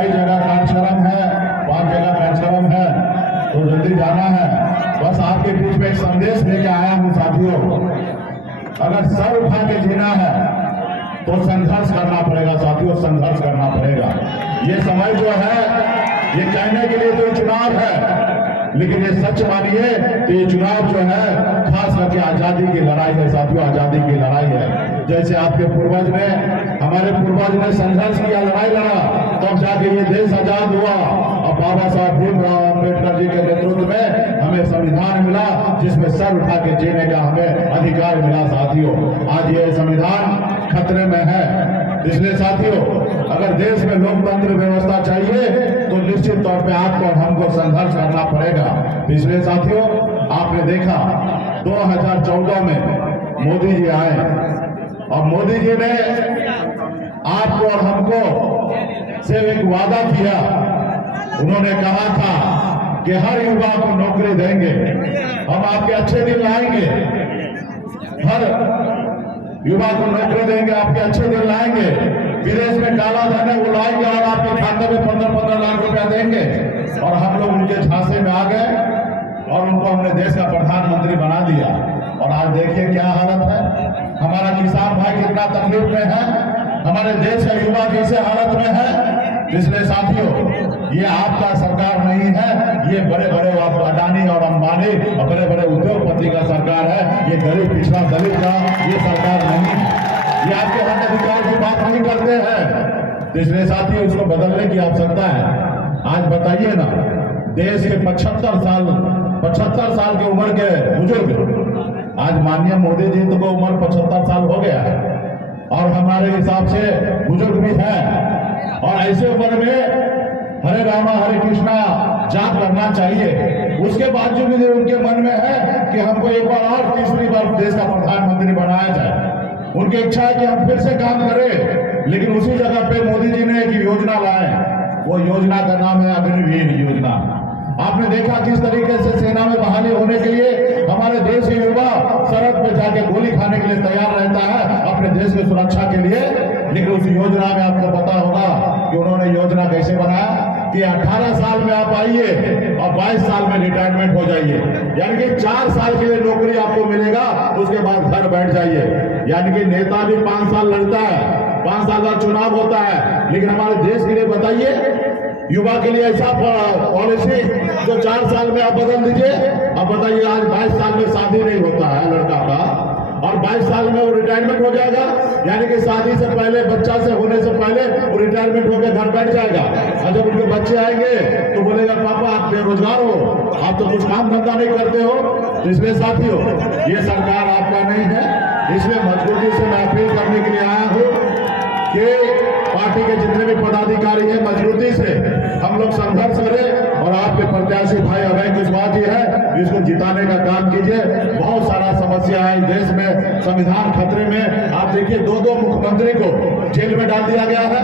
कई जगह कार्यक्रम है, 5 जगह कार्यक्रम है, तो जल्दी जाना है। बस आपके बीच में एक संदेश लेके आया हूँ साथियों, अगर सर उठा के जीना है तो संघर्ष करना पड़ेगा साथियों, संघर्ष करना पड़ेगा। ये समय जो है ये कहने के लिए तो चुनाव है, लेकिन ये सच मानिए तो ये चुनाव जो है खास करके आजादी की लड़ाई है साथियों, आजादी की लड़ाई है। जैसे आपके पूर्वज ने, हमारे पूर्वज ने संघर्ष किया, लड़ाई लड़ा, तब जाके ये देश आजाद हुआ। और बाबा साहब भीमराव अम्बेडकर जी के नेतृत्व में हमें संविधान मिला, जिसमें सर उठा के जीने का हमें अधिकार मिला साथियों। आज ये संविधान खतरे में है, इसलिए साथियों अगर देश में लोकतंत्र व्यवस्था चाहिए तो निश्चित तौर पे आपको और हमको संघर्ष करना पड़ेगा। इसलिए साथियों आपने देखा 2014 में मोदी जी आए और मोदी जी ने आपको और हमको से एक वादा किया। उन्होंने कहा था कि हर युवा को नौकरी देंगे, हम आपके अच्छे दिन लाएंगे, हर युवा को नौकरी देंगे, आपके अच्छे दिन लाएंगे, विदेश में काला धन है वो लाएंगे और आपके खाते में 15-15 लाख रुपया देंगे। और हम लोग उनके झांसे में आ गए और उनको हमने देश का प्रधानमंत्री बना दिया। और आज देखिए क्या हालत है, हमारा किसान भाई कितना तकलीफ में है, हमारे देश का युवा कैसे हालत में है। इसलिए साथियों ये आपका सरकार नहीं है, ये बड़े बड़े अडानी और अंबानी और बड़े बड़े उद्योगपति का सरकार है, ये गरीब पिछड़ा दलित का ये सरकार नहीं है। ये आपके हक अधिकार की बात नहीं करते हैं। इसलिए साथियों इसको बदलने की आवश्यकता है। आज बताइए ना, देश के 75 साल की उम्र के बुजुर्ग, आज माननीय मोदी जी तो उम्र 75 साल हो गया है और हमारे हिसाब से बुजुर्ग भी है। और ऐसे उम्र में हरे रामा हरे कृष्णा जाप करना चाहिए। उसके बावजूद भी उनके मन में है कि हमको एक बार और तीसरी बार देश का प्रधानमंत्री बनाया जाए। उनकी इच्छा है कि हम फिर से काम करें, लेकिन उसी जगह पे मोदी जी ने एक योजना लाए, वो योजना का नाम है अग्निवीर योजना। आपने देखा किस तरीके से सेना में बहाली होने के लिए हमारे देश के युवा सरहद पे जाके गोली खाने के लिए तैयार रहता है अपने देश की सुरक्षा के लिए। लेकिन उस योजना में आपको पता होगा कि उन्होंने योजना कैसे बनाया कि 18 साल में आप आइए और 22 साल में रिटायरमेंट हो जाइए, यानी कि 4 साल के लिए नौकरी आपको मिलेगा, उसके बाद घर बैठ जाइए। यानी कि नेता भी 5 साल लड़ता है, 5 साल का चुनाव होता है, लेकिन हमारे देश के लिए बताइए युवा के लिए ऐसा पॉलिसी जो 4 साल में आप बदल दीजिए। अब बताइए आज 22 साल में शादी नहीं होता है लड़का का और 22 साल में वो रिटायरमेंट हो जाएगा, यानी कि शादी से पहले, बच्चा से होने से पहले वो रिटायरमेंट होकर घर बैठ जाएगा। और जब उनके बच्चे आएंगे तो बोलेगा पापा आप बेरोजगार हो, आप तो कुछ काम धंधा नहीं करते हो। इसलिए साथियों ये सरकार आपका नहीं है, इसलिए मजबूती से मैं अपील करने के लिए आया हूँ कि पार्टी के जितने भी पदाधिकारी हैं मजबूती से हम लोग संघर्ष करें और आपके प्रत्याशी भाई अभय कुशवाहा जी है, इसको जिताने का काम कीजिए। बहुत सारा समस्या है देश में, संविधान खतरे में। आप देखिए 2 मुख्यमंत्री को जेल में डाल दिया गया है।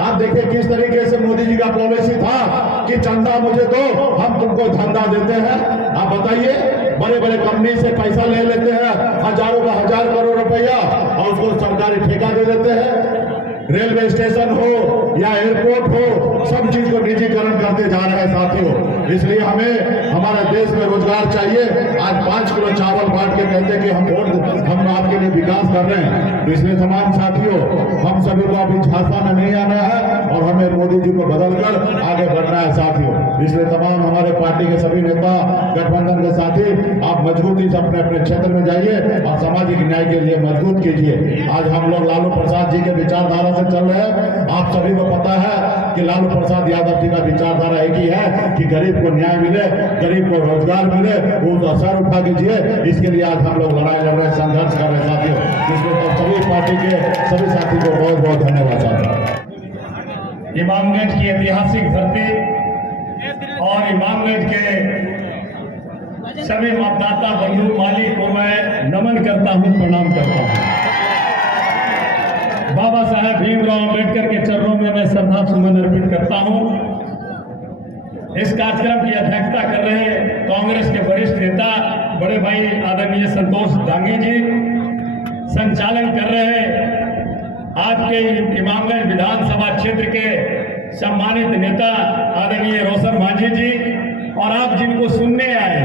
आप देखिए किस तरीके से मोदी जी का पॉलिसी था कि चंदा मुझे दो हम तुमको धंधा देते हैं। आप बताइए बड़े बड़े कंपनी से पैसा ले लेते हैं, हजारों का 1000 करोड़ रुपया और उसको सरकारी ठेका दे देते हैं। रेलवे स्टेशन हो या एयरपोर्ट हो, सब चीज को निजीकरण करते जा रहे हैं साथियों। इसलिए हमें हमारे देश में रोजगार चाहिए। आज 5 किलो चावल बांट के कहते हैं कि हम आपके लिए विकास कर रहे हैं। तो इसलिए तमाम साथियों हम सभी को अभी झांसा में नहीं आना है और हमें मोदी जी को बदलकर आगे बढ़ना है साथियों। इसलिए तमाम हमारे पार्टी के सभी नेता, गठबंधन के साथी, आप मजबूती से अपने अपने क्षेत्र में जाइए और सामाजिक न्याय के लिए मजबूत कीजिए। आज हम लोग लालू प्रसाद जी के विचारधारा से चल रहे हैं। आप सभी को पता है कि लालू प्रसाद यादव जी का विचारधारा एक ही है कि गरीब को न्याय मिले, गरीब को रोजगार मिले, वो असर उठा के जिए। इसके लिए आज हम लोग लड़ाई लड़ रहे हैं, संघर्ष कर रहे हैं साथियों। इसलिए तो सभी पार्टी के सभी साथी को बहुत बहुत धन्यवाद चाहता हूँ। इमामगंज की ऐतिहासिक धरती और इमामगंज के सभी मतदाता बंधु माली को मैं नमन करता हूँ, प्रणाम करता हूँ। बाबा साहेब भीमराव अम्बेडकर के चरणों में मैं श्रद्धा सुमन अर्पित करता हूँ। इस कार्यक्रम की अध्यक्षता कर रहे कांग्रेस के वरिष्ठ नेता बड़े भाई आदरणीय संतोष दांगी जी, संचालन कर रहे आज के इमामगंज विधानसभा क्षेत्र के सम्मानित नेता आदरणीय रोशन मांझी जी और आप जिनको सुनने आए,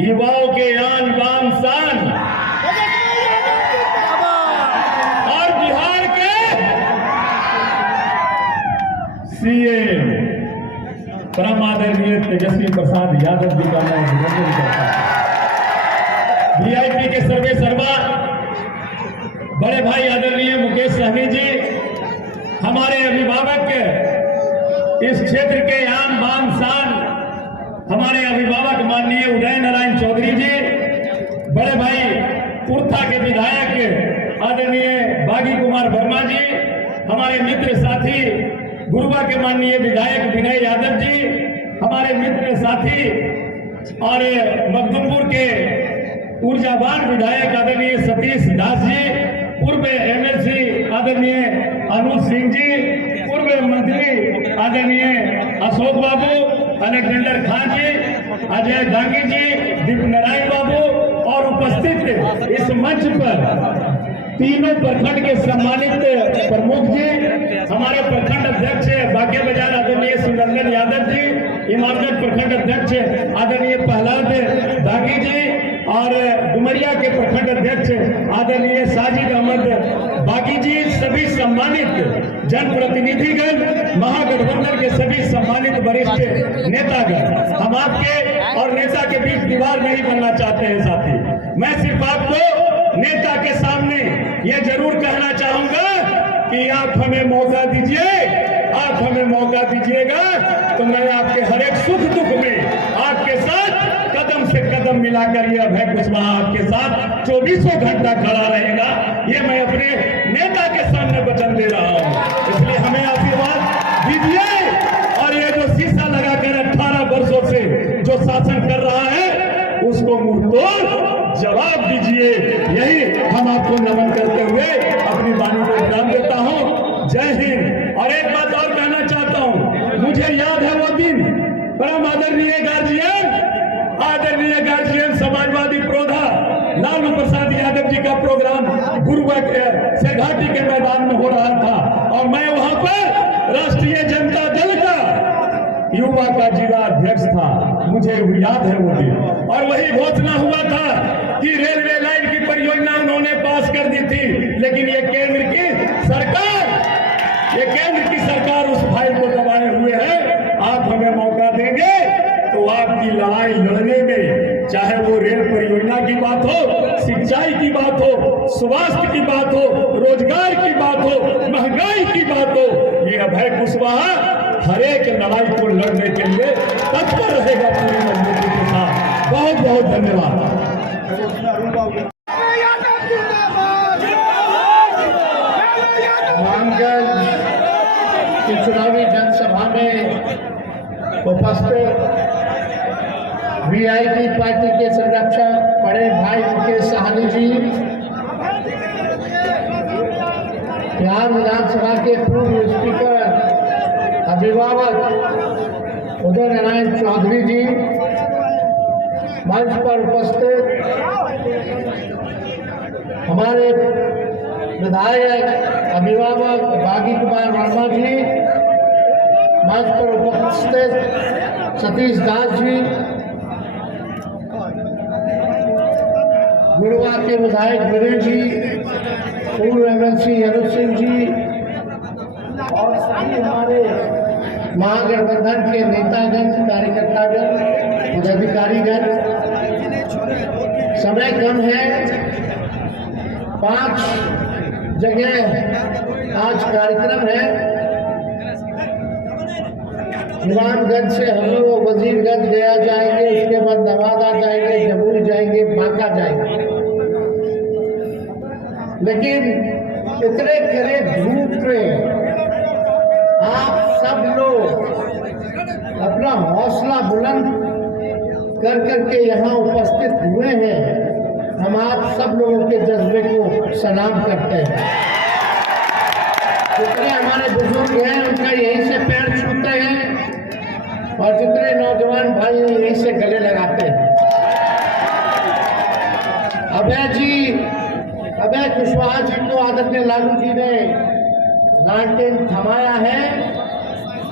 युवाओं के आन बान शान और बिहार के सीएम परम आदरणीय तेजस्वी प्रसाद यादव जी का मैं अभिनंदन करता हूं। वीआईपी के सर्वे सर्वा बड़े भाई आदरणीय मुकेश सहनी जी, हमारे अभिभावक इस क्षेत्र के आन बान शान हमारे अभिभावक माननीय उदय नारायण चौधरी जी, बड़े भाई पुरथा के विधायक आदरणीय बागी कुमार वर्मा जी, हमारे मित्र साथी गुरुवा के माननीय विधायक विनय यादव जी, हमारे मित्र साथी और मखदुमपुर के ऊर्जावान विधायक आदरणीय सतीश दास जी, पूर्व एमएलसी आदरणीय अनुज सिंह जी, पूर्व मंत्री आदरणीय अशोक बाबू, अलेक्जेंडर खान जी, अजय दांगी जी, दीप नारायण बाबू और उपस्थित इस मंच पर तीनों प्रखंड के सम्मानित प्रमुख जी, हमारे प्रखंड अध्यक्ष बाके बाजार आदरणीय सुनंदन यादव जी, इमामगंज प्रखंड अध्यक्ष आदरणीय प्रहलाद दागी जी और डुमरिया के प्रखंड अध्यक्ष आदरणीय साजिद अहमद बागी जी, सभी सम्मानित जनप्रतिनिधिगण, महागठबंधन के सभी सम्मानित वरिष्ठ नेतागण, हम आपके और नेता के बीच दीवार नहीं बनना चाहते हैं साथी। मैं सिर्फ आपको नेता के सामने ये जरूर कहना चाहूंगा कि आप हमें मौका दीजिए, आप हमें मौका दीजिएगा तो मैं आपके हर एक सुख दुख में आपके साथ कदम से कदम मिलाकर ये अभय कुशवाहा आपके साथ 24 घंटा खड़ा रहेगा, ये मैं अपने नेता के सामने वचन दे रहा हूं। इसलिए हमें आशीर्वाद दीजिए और ये जो शीशा लगाकर 18 वर्षों से जो शासन कर रहा है उसको मुंहतोड़ जवाब दीजिए। यही हम आपको नमन करते हुए अपनी वाणी को विराम देता हूं। जय हिंद। और एक बात और कहना चाहता हूं, मुझे याद है वो दिन परम आदरणीय गार्जियन समाजवादी प्रोधा लालू प्रसाद यादव जी का प्रोग्राम गुरुवा से घाटी के मैदान में हो रहा था और मैं वहां पर राष्ट्रीय जनता दल का युवा का जिला अध्यक्ष था, मुझे याद है वो दिन। और वही घोषणा हुआ था कि रेलवे लाइन की परियोजना उन्होंने पास कर दी थी, लेकिन ये केंद्र की सरकार उस फाइल को दबाए हुए है। आप हमें मौका देंगे तो आपकी लड़ाई लड़ने में, चाहे वो रेल परियोजना की बात हो, सिंचाई की बात हो, स्वास्थ्य की बात हो, रोजगार की बात हो, महंगाई की बात हो, ये अभय कुशवाहा हर एक लड़ाई को लड़ने के लिए तत्पर रहेगा पूरी मजबूती के साथ। बहुत बहुत धन्यवाद। रामगंज की चुनावी जनसभा में उपस्थित वीआईपी पार्टी के संरक्षक बड़े भाई मुकेश सहनी जी, बिहार विधानसभा के पूर्व स्पीकर अभिभावक उदय नारायण चौधरी जी, मंच पर उपस्थित हमारे विधायक अभिभावक बागी कुमार वर्मा जी, मंच पर उपस्थित सतीश दास जी, गुरुवा के विधायक विनय जी, पूर्व एमएलसी अनुज सिंह जी और सभी हमारे महागठबंधन के नेतागण, कार्यकर्तागण, पदाधिकारीगण। समय कम है, 5 जगह आज कार्यक्रम है। इमामगंज से हम लोग वजीरगंज गया जाएंगे, उसके बाद नवादा जाएंगे, जमुई जाएंगे, बांका जाएंगे। लेकिन इतने कड़े धूप में आप सब लोग अपना हौसला बुलंद कर करके यहाँ उपस्थित हुए हैं। हम आप सब लोगों के जज्बे को सलाम करते हैं। जितने हमारे बुजुर्ग हैं उनका यहीं से पैर छूते हैं और जितने नौजवान भाई यहीं से गले लगाते हैं। अभय कुशवाहा जी को आदरणीय लालू जी ने लालटेन थमाया है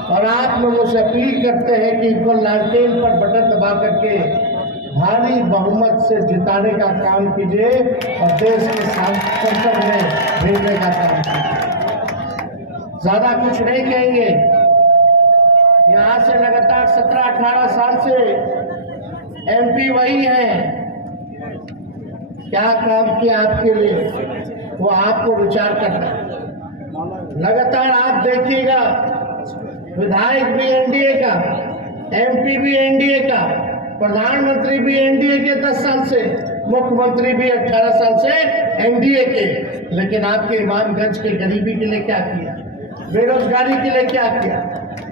और आप लोगों से अपील करते हैं कि इनको लालटेन पर बटन दबा करके भारी बहुमत से जिताने का काम कीजिए और देश के संसद में भेजने का काम कीजिए। ज्यादा कुछ नहीं कहेंगे। यहाँ से लगातार 17-18 साल से एमपी वही है। क्या काम किया आपके लिए वो आपको विचार करना है। लगातार आप देखिएगा, विधायक भी एनडीए का, एमपी भी एनडीए का, प्रधानमंत्री भी एनडीए के 10 साल से, मुख्यमंत्री भी 18 साल से एनडीए के। लेकिन आपके इमामगंज के गरीबी के लिए क्या किया, बेरोजगारी के लिए क्या किया,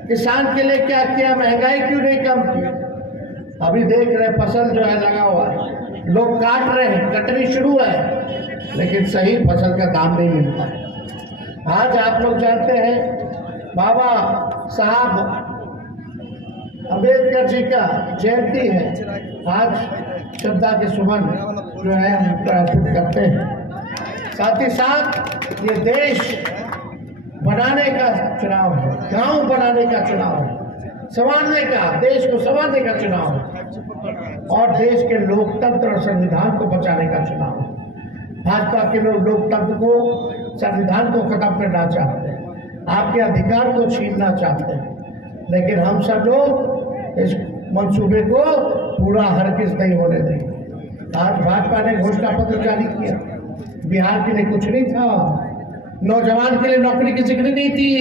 किसान के लिए क्या किया, महंगाई क्यों नहीं कम की? अभी देख रहे फसल जो है लगा हुआ है, लोग काट रहे हैं, कटनी शुरू है, लेकिन सही फसल का दाम नहीं मिलता है। आज आप लोग जानते हैं बाबा साहब अम्बेडकर जी का जयंती है। आज श्रद्धा के सुमन जो है हम अर्पित करते हैं। साथ ही साथ ये देश बनाने का चुनाव है, गांव बनाने का चुनाव है, संवारने का, देश को संवारने का चुनाव है और देश के लोकतंत्र और संविधान को बचाने का चुनाव है। भाजपा के लोग लोकतंत्र को, संविधान को खत्म करना चाहते हैं, आपके अधिकार को छीनना चाहते हैं, लेकिन हम सब लोग इस मंसूबे को पूरा हरगिज नहीं होने देंगे। आज भाजपा ने घोषणा पत्र जारी किया, बिहार के लिए कुछ नहीं था, नौजवान के लिए नौकरी की जिक्र नहीं थी,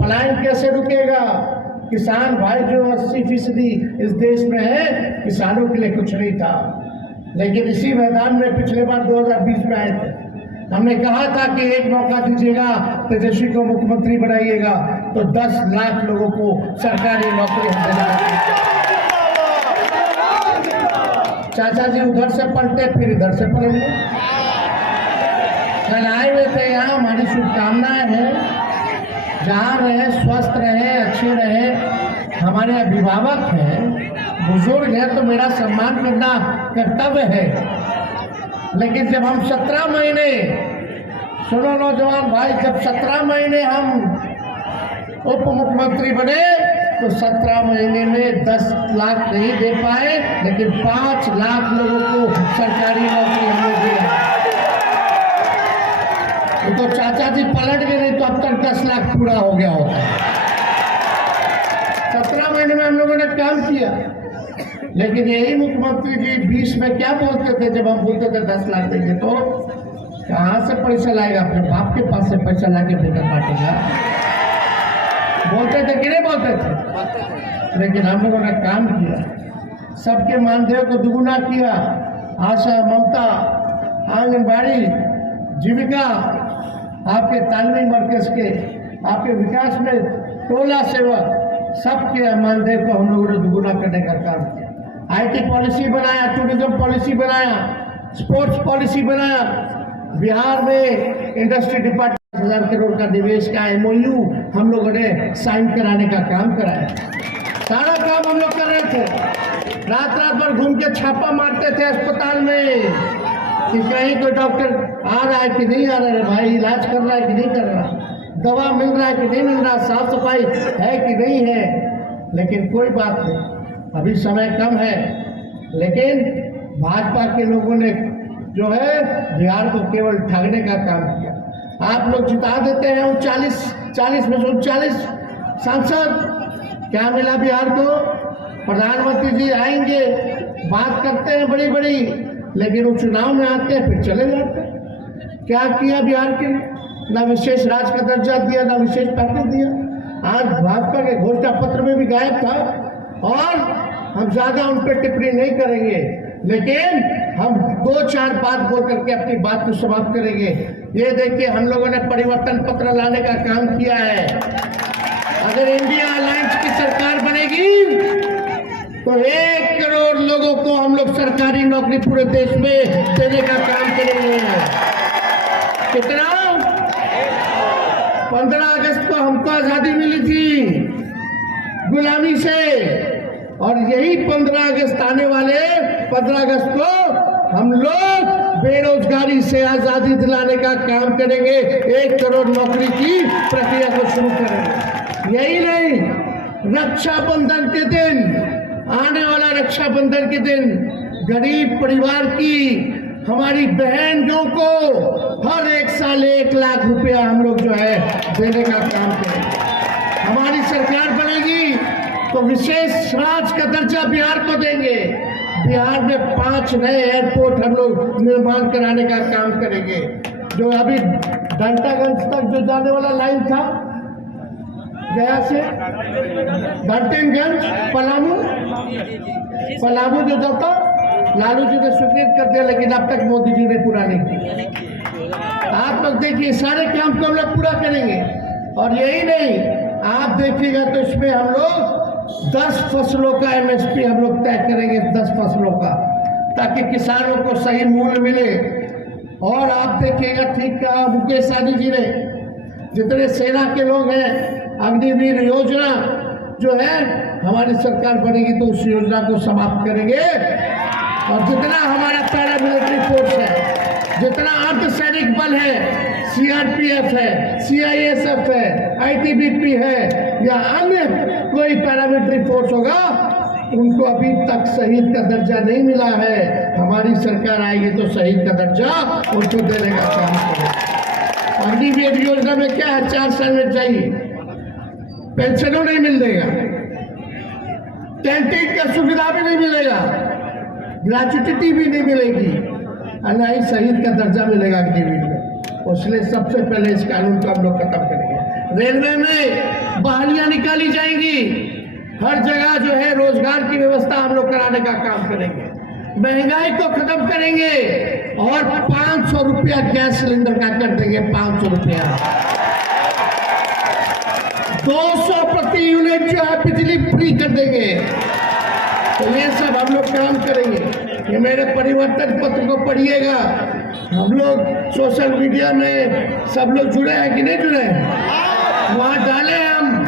पलायन कैसे रुकेगा, किसान भाई जो 80% इस देश में है, किसानों के लिए कुछ नहीं था। लेकिन इसी मैदान में पिछले बार 2020 में आए थे, हमने कहा था कि एक मौका दीजिएगा, तेजस्वी को मुख्यमंत्री बनाइएगा तो 10 लाख लोगों को सरकारी नौकरी देना। चाचा जी उधर से पलटे फिर इधर से पलटे। कल आए हुए थे यहाँ, हमारी शुभकामनाएं हैं, जहाँ रहे स्वस्थ रहे, अच्छे रहे। हमारे अभिभावक हैं, बुजुर्ग हैं, तो मेरा सम्मान करना कर्तव्य है। लेकिन जब हम 17 महीने, सुनो नौजवान भाई, जब 17 महीने हम उप मुख्यमंत्री बने तो 17 महीने में 10 लाख नहीं दे पाए, लेकिन 5 लाख लोगों को सरकारी नौकरी हमने दिया। तो चाचा जी पलट गए, नहीं तो अब तक 10 लाख पूरा हो गया होता। 17 महीने में हम लोगों ने काम किया। लेकिन यही मुख्यमंत्री जी 20 में क्या बोलते थे, जब हम बोलते थे 10 लाख देंगे, तो कहाँ से पैसा लाएगा, अपने बाप के पास से पैसा लाके वोटर बांटेगा? बोलते थे कि नहीं बोलते थे? लेकिन हम लोगों ने काम किया, सबके मानदेय को दुगुना किया, आशा, ममता, आंगनबाड़ी, जीविका, आपके तालीमी मरकज के, आपके विकास में टोला सेवक, सबके मानदेय को हम लोगों ने दुगुना करने का काम किया। आईटी पॉलिसी बनाया, टूरिज्म पॉलिसी बनाया, स्पोर्ट्स पॉलिसी बनाया। बिहार में इंडस्ट्री डिपार्टमेंट 10,000 करोड़ का निवेश का MOU हम लोगों ने साइन कराने का काम कराया। सारा काम हम लोग कर रहे थे। रात रात भर घूम के छापा मारते थे अस्पताल में कि कहीं कोई डॉक्टर आ रहा है कि नहीं आ रहा है, भाई इलाज कर रहा है कि नहीं कर रहा, दवा मिल रहा है कि नहीं मिल रहा, साफ सफाई है कि नहीं है। लेकिन कोई बात नहीं, अभी समय कम है, लेकिन भाजपा के लोगों ने जो है बिहार को केवल ठगने का काम किया। आप लोग जिता देते हैं 40 में से 39 सांसद, क्या मिला बिहार को? प्रधानमंत्री जी आएंगे, बात करते हैं बड़ी बड़ी, लेकिन वो चुनाव में आते हैं फिर चले जाते हैं। क्या किया बिहार के लिए? ना विशेष राज्य का दर्जा दिया, ना विशेष पैकेज दिया। आज भाजपा के घोषणा पत्र में भी गायब था, और हम ज्यादा उन पर टिप्पणी नहीं करेंगे, लेकिन हम 2-4 बात बोल करके अपनी बात को समाप्त करेंगे। ये देखिए, हम लोगों ने परिवर्तन पत्र लाने का काम किया है। अगर इंडिया अलायंस की सरकार बनेगी तो 1 करोड़ लोगों को हम लोग सरकारी नौकरी पूरे देश में देने का काम करेंगे। कितना? 15 अगस्त को हमको आजादी मिली थी गुलामी से, और यही 15 अगस्त आने वाले 15 अगस्त को हम लोग बेरोजगारी से आजादी दिलाने का काम करेंगे, 1 करोड़ नौकरी की प्रक्रिया को शुरू करेंगे। यही नहीं, रक्षाबंधन के दिन, आने वाला रक्षाबंधन के दिन गरीब परिवार की हमारी बहनों को हर एक साल 1 लाख रुपया हम लोग जो है देने का काम करेंगे। हमारी सरकार बनेगी तो विशेष राज्य का दर्जा बिहार को देंगे। बिहार में 5 नए एयरपोर्ट हम लोग निर्माण कराने का काम करेंगे। जो अभी घंटागंज तक जो जाने वाला लाइन था गया से घंटेगंज पलामू जो जाता, लालू जी ने स्वीकृत कर दिया, लेकिन अब तक मोदी जी ने पूरा नहीं किया। आप लोग देखिए सारे काम को हम लोग पूरा करेंगे। और यही नहीं, आप देखिएगा तो इसमें हम लोग 10 फसलों का MSP हम लोग तय करेंगे, 10 फसलों का, ताकि किसानों को सही मूल्य मिले। और आप देखिएगा, ठीक कहा मुकेश सहनी जी ने, जितने सेना के लोग हैं, अग्निवीर योजना जो है हमारी सरकार बनेगी तो उस योजना को समाप्त करेंगे। और जितना हमारा पैरामिलिट्री फोर्स है, जितना अर्धसैनिक बल है, CRPF है, CISF है, ITBP है या अन्य कोई पैरामिलिट्री फोर्स होगा, उनको अभी तक शहीद का दर्जा नहीं मिला है। हमारी सरकार आएगी तो शहीद का दर्जा उनको देने का काम करेगा। अग्निवीर योजना में क्या है, 4 साल में चाहिए, पेंशनों नहीं मिल देगा, कैंटीन का सुविधा भी नहीं मिलेगा, ग्रेच्युटी भी नहीं मिलेगी, और ना ही शहीद का दर्जा मिलेगा अग्निवीर में। इसलिए सबसे पहले इस कानून को हम लोग खत्म करेंगे। रेलवे में बहालियां निकाली जाएंगी, हर जगह जो है रोजगार की व्यवस्था हम लोग कराने का काम करेंगे। महंगाई को खत्म करेंगे और 500 रुपया गैस सिलेंडर का कर देंगे, 500 रुपया। 200 प्रति यूनिट जो है बिजली फ्री कर देंगे। तो ये सब हम लोग काम करेंगे। ये मेरे परिवर्तन पत्र को पढ़िएगा। हम लोग सोशल मीडिया में सब लोग जुड़े हैं कि नहीं जुड़े हैं? वहाँ डाले हम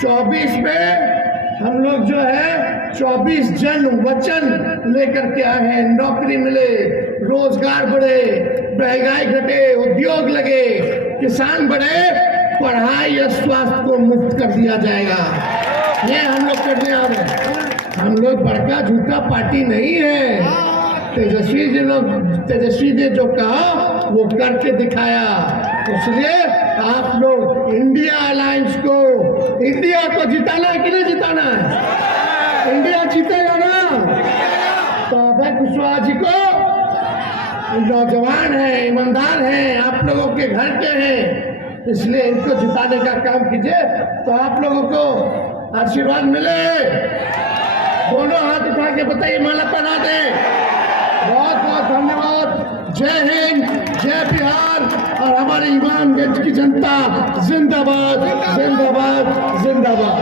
24 में हम लोग जो है 24 जन वचन लेकर के आए हैं। नौकरी मिले, रोजगार बढ़े, महंगाई घटे, उद्योग लगे, किसान बढ़े, पढ़ाई या स्वास्थ्य को मुफ्त कर दिया जाएगा। ये हम लोग करने आ रहे हैं। हम लोग बड़का झूठा पार्टी नहीं है। तेजस्वी ने जो कहा वो करके दिखाया। इसलिए आप लोग इंडिया अलायंस को, इंडिया को जिताना है कि नहीं जिताना है? इंडिया जीतेगा ना? तो अभय कुशवाहा जी को, नौजवान है, ईमानदार है, आप लोगों के घर के हैं, इसलिए इनको जिताने का काम कीजिए तो आप लोगों को आशीर्वाद मिले। दोनों हाथ उठा के बताइए, माला पहना दें। बहुत बहुत धन्यवाद। जय हिंद, जय बिहार और हमारे इमामगंज की जनता जिंदाबाद, जिंदाबाद, जिंदाबाद।